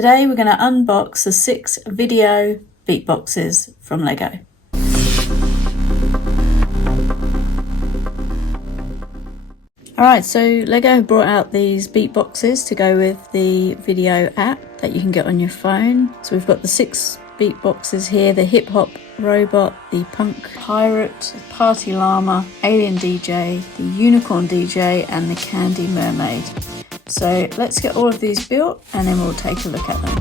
Today we're going to unbox the 6 Vidiyo beatboxes from Lego. Alright, so Lego brought out these beatboxes to go with the Vidiyo app that you can get on your phone. So we've got the 6 beatboxes here: the hip hop robot, the punk pirate, the party llama, alien DJ, the unicorn DJ, and the candy mermaid. So let's get all of these built and then we'll take a look at them.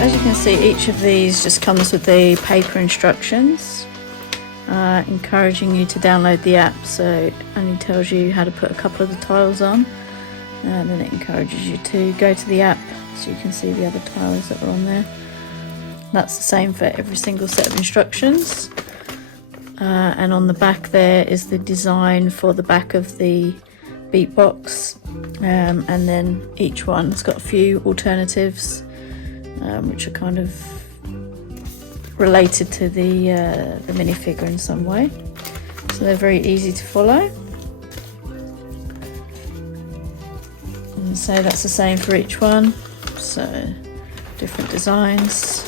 As you can see, each of these just comes with the paper instructions, encouraging you to download the app, so it only tells you how to put a couple of the tiles on, and then it encourages you to go to the app so you can see the other tiles that are on there. That's the same for every single set of instructions, and on the back there is the design for the back of the beatbox, and then each one's got a few alternatives which are kind of related to the minifigure in some way. So they're very easy to follow. And so that's the same for each one. So different designs.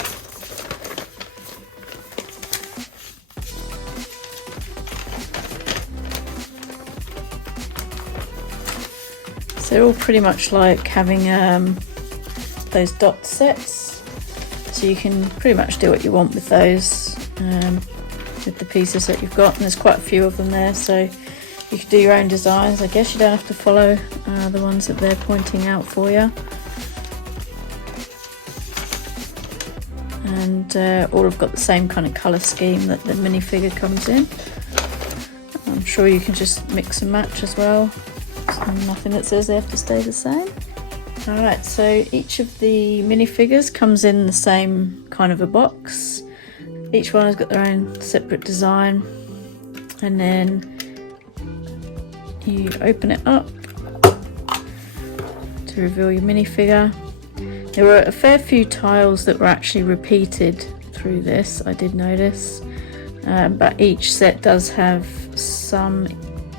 So they're all pretty much like having those dot sets, so you can pretty much do what you want with those, with the pieces that you've got, and there's quite a few of them there, so you can do your own designs. I guess you don't have to follow the ones that they're pointing out for you. And all have got the same kind of colour scheme that the minifigure comes in. I'm sure you can just mix and match as well. There's nothing that says they have to stay the same. Alright, so each of the minifigures comes in the same kind of a box. Each one has got their own separate design, and then you open it up to reveal your minifigure. There were a fair few tiles that were actually repeated through this, I did notice, but each set does have some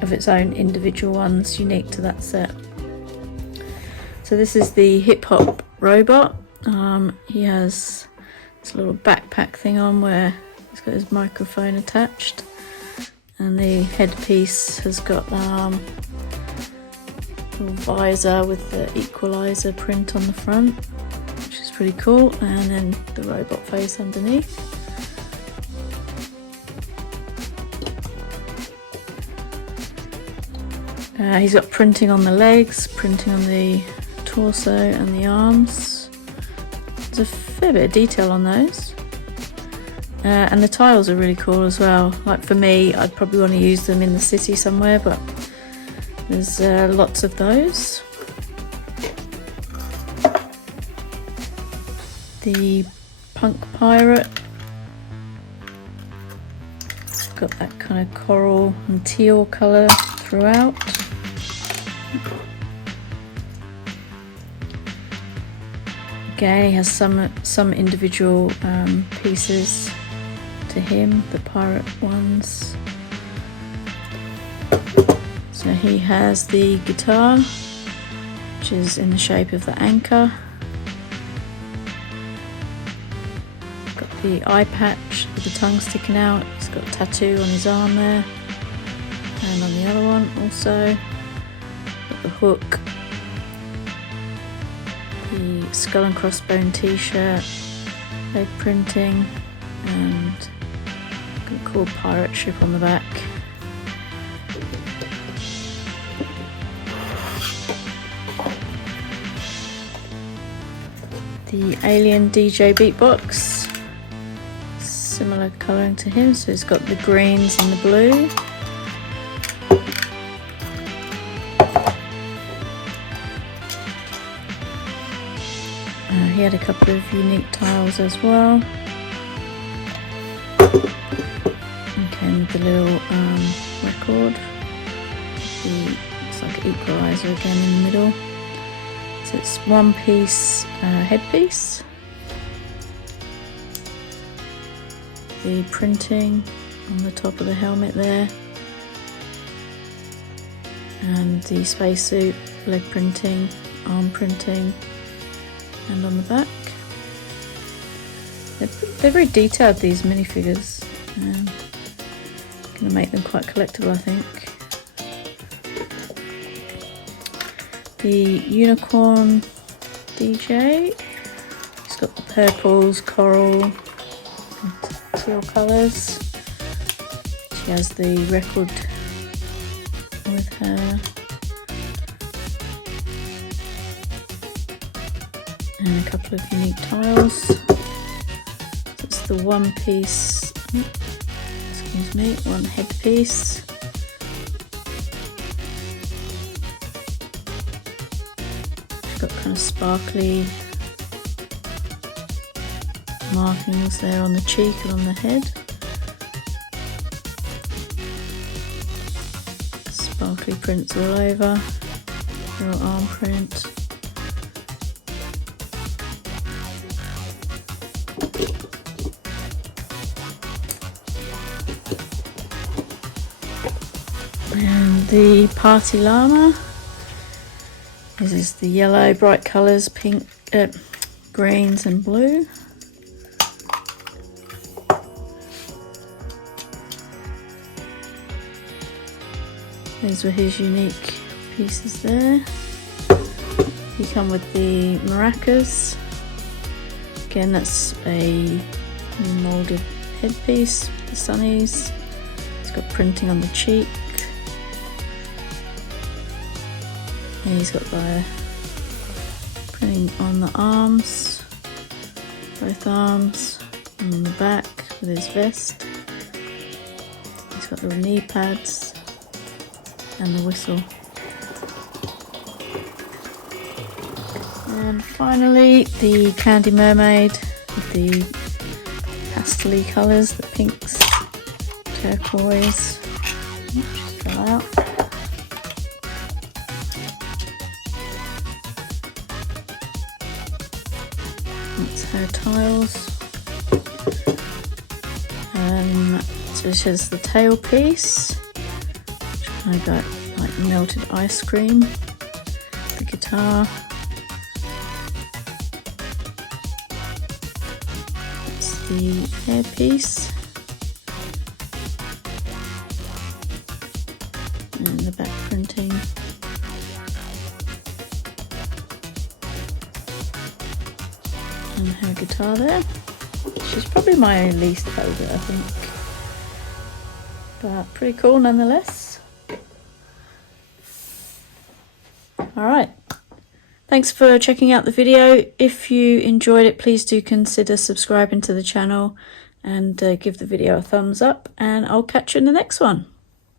of its own individual ones unique to that set. So this is the hip hop robot. He has this little backpack thing on where he's got his microphone attached, and the headpiece has got a little visor with the equalizer print on the front, which is pretty cool, and then the robot face underneath. He's got printing on the legs, printing on the torso and the arms. There's a fair bit of detail on those. And the tiles are really cool as well. Like for me, I'd probably want to use them in the city somewhere, but there's lots of those. The punk pirate. Got that kind of coral and teal colour throughout. Again, he has some individual pieces to him, the pirate ones. So he has the guitar, which is in the shape of the anchor. Got the eye patch with the tongue sticking out. He's got a tattoo on his arm there, and on the other one also. Got the hook. The skull and crossbone t-shirt, leg printing, and a cool pirate ship on the back. The alien DJ Beatbox, similar colouring to him, so he's got the greens and the blue. He had a couple of unique tiles as well. Again, the little record. It's like an equalizer again in the middle. So it's one piece headpiece. The printing on the top of the helmet there. And the spacesuit, leg printing, arm printing. And on the back, they're very detailed, these minifigures. Going to make them quite collectible, I think. The unicorn DJ, he's got the purples, coral, and teal colours. She has the record with her. And a couple of unique tiles. So it's the one piece, excuse me, one headpiece. It's got kind of sparkly markings there on the cheek and on the head. Sparkly prints all over, little arm print. And the party llama. This is the yellow, bright colours, pink, greens and blue. Those were his unique pieces there. You come with the maracas. Again, that's a moulded headpiece, the sunnies. It's got printing on the cheek. And he's got the printing on the arms, both arms, and on the back with his vest. He's got little knee pads and the whistle. And finally, the Candy Mermaid with the pastel-y colours, the pinks, turquoise. Just fell out. That's her tiles. So this is the tail piece, which kind of got like melted ice cream. The guitar. That's the hairpiece. And the back printing. And her guitar there. She's probably my least favourite, I think. But pretty cool nonetheless. Alright. Thanks for checking out the video. If you enjoyed it, please do consider subscribing to the channel and give the video a thumbs up. And I'll catch you in the next one.